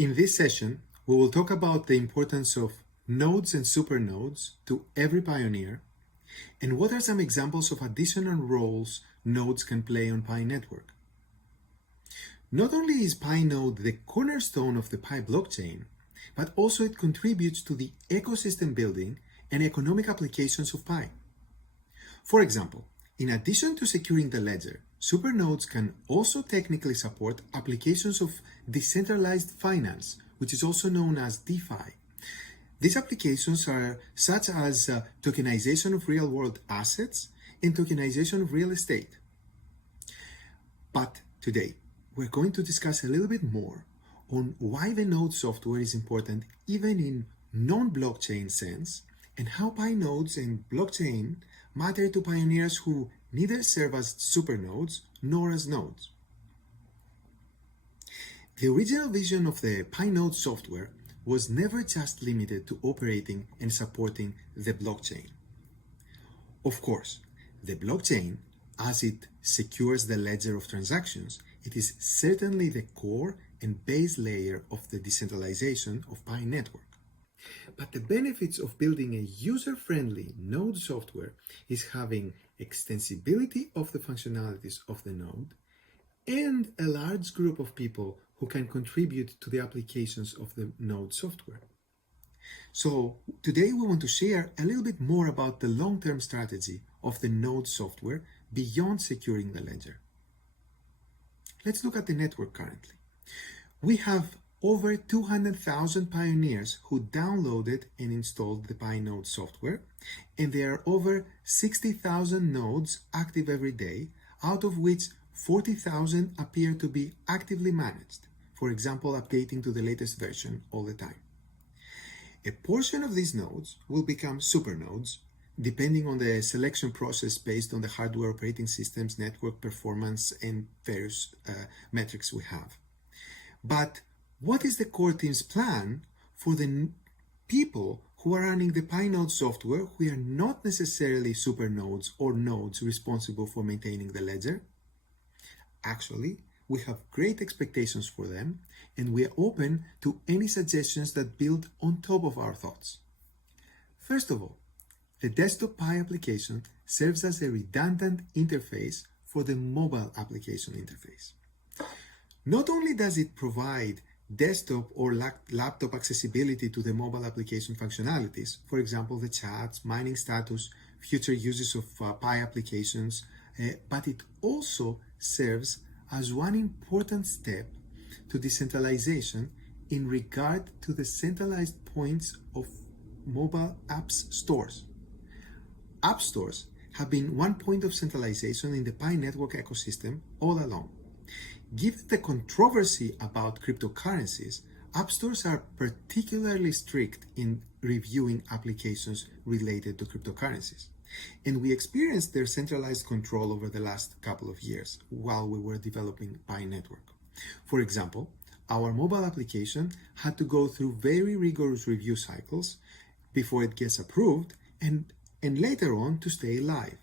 In this session, we will talk about the importance of nodes and supernodes to every pioneer, and what are some examples of additional roles nodes can play on Pi network. Not only is Pi node the cornerstone of the Pi blockchain, but also it contributes to the ecosystem building and economic applications of Pi. For example, in addition to securing the ledger, supernodes can also technically support applications of decentralized finance, which is also known as DeFi. These applications are such as tokenization of real-world assets and tokenization of real estate. But today, we're going to discuss a little bit more on why the node software is important even in non-blockchain sense, and how Pi nodes and blockchain matter to pioneers who neither serve as supernodes nor as nodes. The original vision of the Pi node software was never just limited to operating and supporting the blockchain. Of course, the blockchain, as it secures the ledger of transactions, it is certainly the core and base layer of the decentralization of Pi network. But the benefits of building a user-friendly node software is having extensibility of the functionalities of the node and a large group of people who can contribute to the applications of the node software. So today we want to share a little bit more about the long-term strategy of the node software beyond securing the ledger. Let's look at the network currently. We have over 200,000 pioneers who downloaded and installed the Pi node software, and there are over 60,000 nodes active every day, out of which 40,000 appear to be actively managed, for example, updating to the latest version all the time. A portion of these nodes will become supernodes, depending on the selection process based on the hardware operating systems, network performance, and various metrics we have. But what is the core team's plan for the people who are running the Pi node software who are not necessarily supernodes or nodes responsible for maintaining the ledger? Actually, we have great expectations for them, and we are open to any suggestions that build on top of our thoughts. First of all, the desktop Pi application serves as a redundant interface for the mobile application interface. Not only does it provide desktop or laptop accessibility to the mobile application functionalities, for example, the chats, mining status, future uses of Pi applications, but it also serves as one important step to decentralization in regard to the centralized points of mobile apps stores. App stores have been one point of centralization in the Pi network ecosystem all along. Given the controversy about cryptocurrencies, app stores are particularly strict in reviewing applications related to cryptocurrencies. And we experienced their centralized control over the last couple of years while we were developing Pi network. For example, our mobile application had to go through very rigorous review cycles before it gets approved and later on to stay live.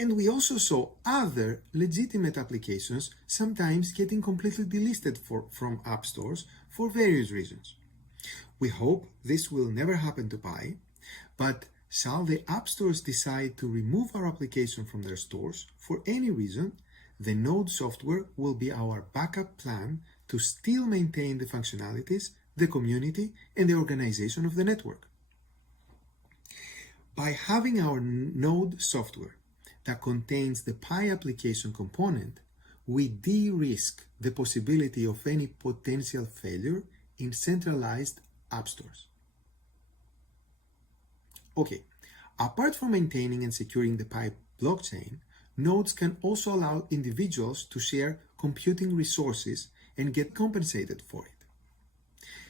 And we also saw other legitimate applications sometimes getting completely delisted from app stores for various reasons. We hope this will never happen to Pi, but shall the app stores decide to remove our application from their stores for any reason, the node software will be our backup plan to still maintain the functionalities, the community, and the organization of the network. By having our node software that contains the Pi application component, we de-risk the possibility of any potential failure in centralized app stores. Okay, apart from maintaining and securing the Pi blockchain, nodes can also allow individuals to share computing resources and get compensated for it.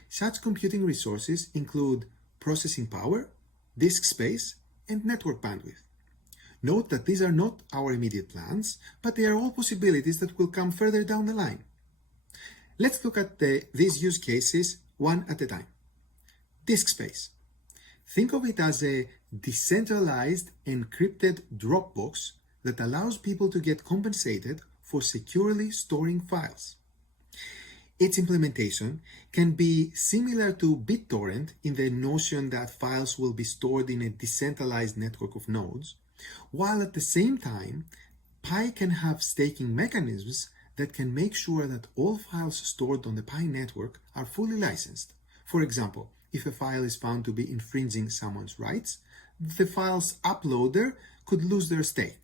Such computing resources include processing power, disk space, and network bandwidth. Note that these are not our immediate plans, but they are all possibilities that will come further down the line. Let's look at these use cases one at a time. Disk space. Think of it as a decentralized encrypted Dropbox that allows people to get compensated for securely storing files. Its implementation can be similar to BitTorrent in the notion that files will be stored in a decentralized network of nodes, while at the same time, Pi can have staking mechanisms that can make sure that all files stored on the Pi network are fully licensed. For example, if a file is found to be infringing someone's rights, the file's uploader could lose their stake.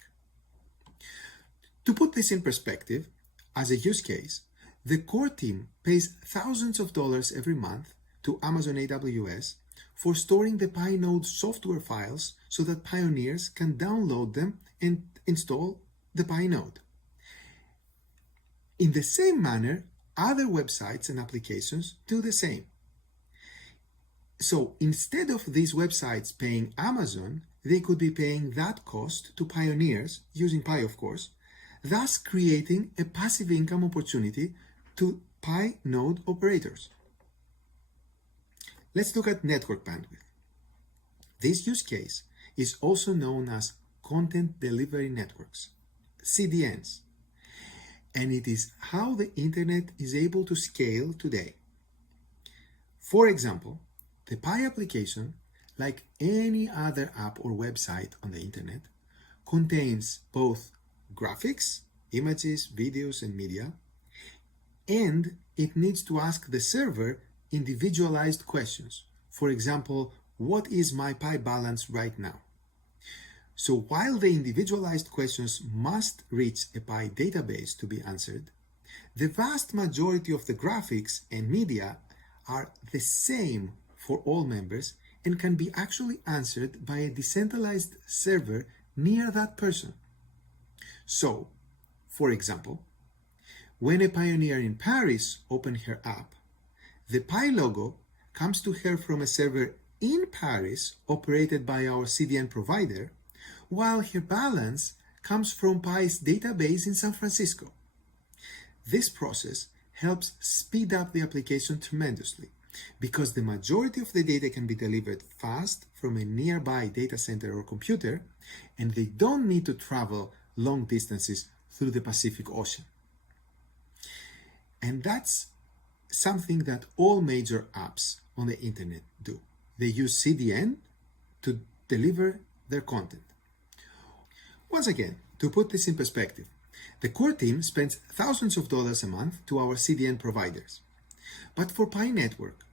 To put this in perspective, as a use case, the core team pays thousands of dollars every month to Amazon AWS for storing the Pi node software files so that pioneers can download them and install the Pi node. In the same manner, other websites and applications do the same. So instead of these websites paying Amazon, they could be paying that cost to pioneers, using Pi of course, thus creating a passive income opportunity to Pi node operators. Let's look at network bandwidth. This use case is also known as Content Delivery Networks, CDNs, and it is how the internet is able to scale today. For example, the Pi application, like any other app or website on the internet, contains both graphics, images, videos, and media, and it needs to ask the server individualized questions. For example, what is my Pi balance right now? So while the individualized questions must reach a Pi database to be answered, the vast majority of the graphics and media are the same for all members and can be actually answered by a decentralized server near that person. So, for example, when a pioneer in Paris opens her app, the Pi logo comes to her from a server in Paris operated by our CDN provider, while her balance comes from Pi's database in San Francisco. This process helps speed up the application tremendously because the majority of the data can be delivered fast from a nearby data center or computer, and they don't need to travel long distances through the Pacific Ocean. And that's something that all major apps on the internet do. They use CDN to deliver their content. Once again, to put this in perspective, the core team spends thousands of dollars a month to our CDN providers. But for Pi Network,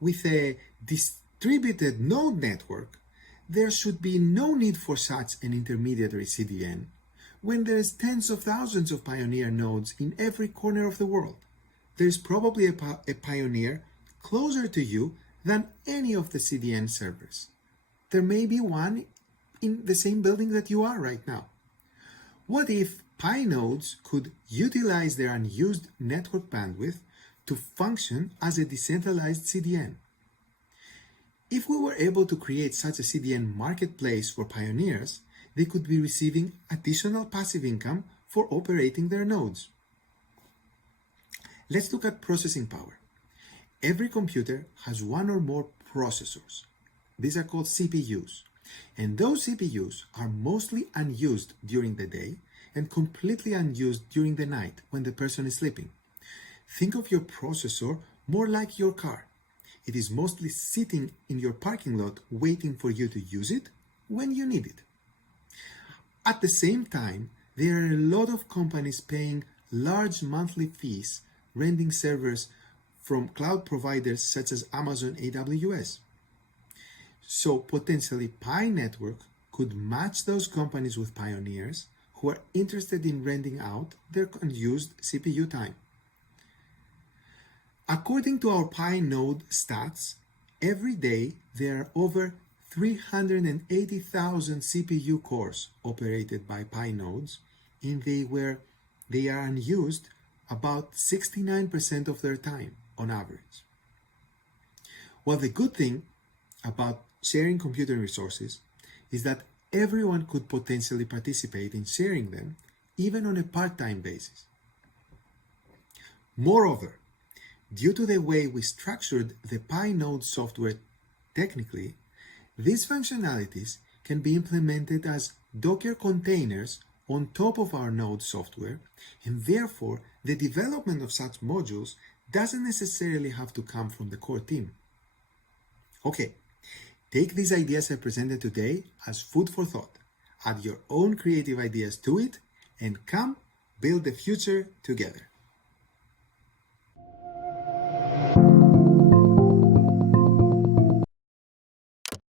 with a distributed node network, there should be no need for such an intermediary CDN when there's tens of thousands of Pioneer nodes in every corner of the world. There's probably a Pioneer closer to you than any of the CDN servers. There may be one in the same building that you are right now. What if Pi nodes could utilize their unused network bandwidth to function as a decentralized CDN? If we were able to create such a CDN marketplace for pioneers, they could be receiving additional passive income for operating their nodes. Let's look at processing power. Every computer has one or more processors. These are called CPUs. And those CPUs are mostly unused during the day and completely unused during the night when the person is sleeping. Think of your processor more like your car. It is mostly sitting in your parking lot waiting for you to use it when you need it. At the same time, there are a lot of companies paying large monthly fees renting servers from cloud providers such as Amazon AWS. So potentially Pi Network could match those companies with pioneers who are interested in renting out their unused CPU time. According to our Pi node stats, every day there are over 380,000 CPU cores operated by Pi nodes, and they are unused about 69% of their time on average. Well, the good thing about sharing computing resources is that everyone could potentially participate in sharing them, even on a part-time basis. Moreover, due to the way we structured the Pi node software technically, these functionalities can be implemented as Docker containers on top of our node software, and therefore the development of such modules doesn't necessarily have to come from the core team. Okay, take these ideas I presented today as food for thought. Add your own creative ideas to it and come build the future together.